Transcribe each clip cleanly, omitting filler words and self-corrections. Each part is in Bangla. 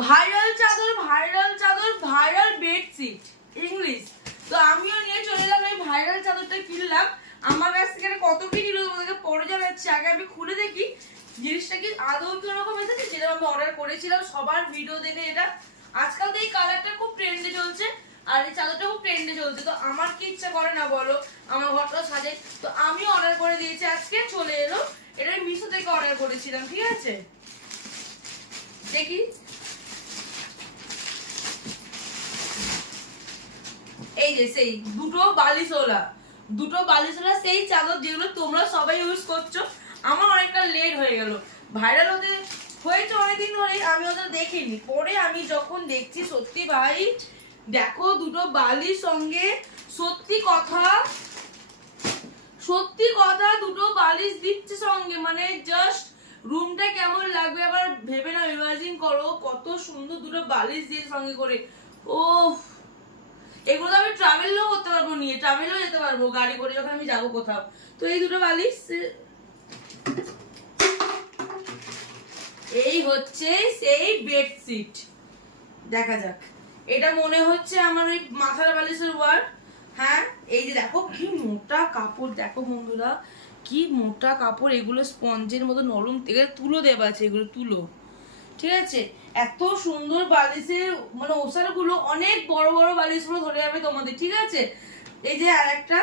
ভাইরাল চাদর, ভাইরাল চাদর, ভাইরাল বেডশিট ইংলিশ। তো আমিও নিয়ে চলে এলাম, এই ভাইরাল চাদরটা কিনলাম। আমার কাছ থেকে কত কি নিল তোমাদেরকে পরে জানাচ্ছি। আগে আমি খুলে দেখি জিনিসটা কি আদৌ কি ওরকম এসেছে যেটা আমি অর্ডার করেছিলাম। সবার ভিডিও দেখে এটা আজকাল তো এই কালারটা খুব ট্রেন্ডে চলছে আর এই চাদরটা খুব ট্রেন্ডে চলছে। তো আমার কি ইচ্ছা করে না বলো, আমার ঘরটা সাজে। তো আমি অর্ডার করে দিয়েছি, আজকে চলে এলো। এটা আমি মিশো থেকে অর্ডার করেছিলাম, ঠিক আছে। দেখি এই যে সেই দুটো বালিশওয়ালা সেই চাদর যেগুলো তোমরা সবাই ইউজ করছো। আমার অনেকটা লেট হয়ে গেল, ভাইরাল হতে হয়েছে অনেকদিন ধরেই, আমি ওদের দেখিনি। পরে আমি যখন দেখছি সত্যি ভাই দেখো দুটো বালির সঙ্গে সত্যি কথা দুটো বালিশ দিচ্ছে সঙ্গে, মানে জাস্ট রুমটা কেমন লাগবে আবার ভেবে না, ইমাজিন করো কত সুন্দর দুটো বালিশ দিয়ে সঙ্গে করে। ও এগুলো তো আমি ট্রাভেলও করতে পারবো, নিয়ে ট্রাভেলও যেতে পারবো গাড়ি করে যখন আমি যাবো কোথাও। তো এই দুটো বালিশ, এই হচ্ছে সেই বেডশিট। দেখা যাক, এটা মনে হচ্ছে আমার ওই মাথার বালিশের ওয়ার। হ্যাঁ এই যে দেখো কি মোটা কাপড়, দেখো বন্ধুরা কি মোটা কাপড়। এগুলো স্পঞ্জের মতো নরম, এগুলো তুলো দেওয়া আছে, এগুলো তুলো, ঠিক আছে। এত সুন্দর বালিশের মানে ওসার গুলো, অনেক বড় বড় বালিশ গুলো ধরে যাবে তোমাদের, ঠিক আছে। এই যে আর একটা,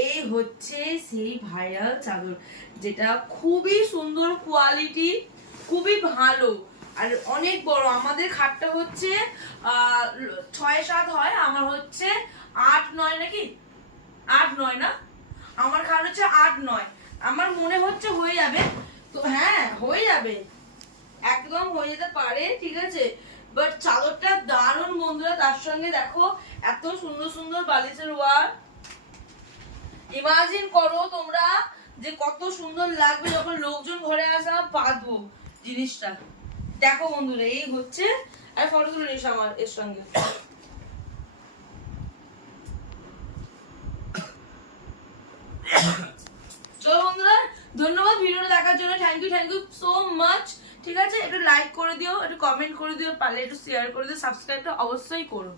এই হচ্ছে সেই ভাইরাল চাদর যেটা খুবই সুন্দর কোয়ালিটি, খুবই ভালো আর অনেক বড়। আমাদের খাটটা হচ্ছে 6-7 হয়, আমার হচ্ছে 8-9 নাকি 8-9 না, আমার খাট হচ্ছে 8-9। আমার মনে হচ্ছে হয়ে যাবে, তো হ্যাঁ হয়ে যাবে, একদম হয়ে যেতে পারে, ঠিক আছে। বাট চাদরটা দারুণ বন্ধুরা, তার সঙ্গে দেখো এত সুন্দর সুন্দর বালিশের ওয়ার। ইমাজিন করো তোমরা যে কত সুন্দর লাগবে যখন লোকজন ঘরে আসা পাতবো জিনিসটা। দেখো বন্ধুরা এই হচ্ছে, আর ফটো তুলে নিস আমার এর সঙ্গে। চলো বন্ধুরা, ধন্যবাদ ভিডিওটা দেখার জন্য, থ্যাংক ইউ সো মাচ, ঠিক আছে। একটু লাইক করে দিও, একটু কমেন্ট করে দিও, পারলে একটু শেয়ার করে দিও, সাবস্ক্রাইবটা অবশ্যই করো।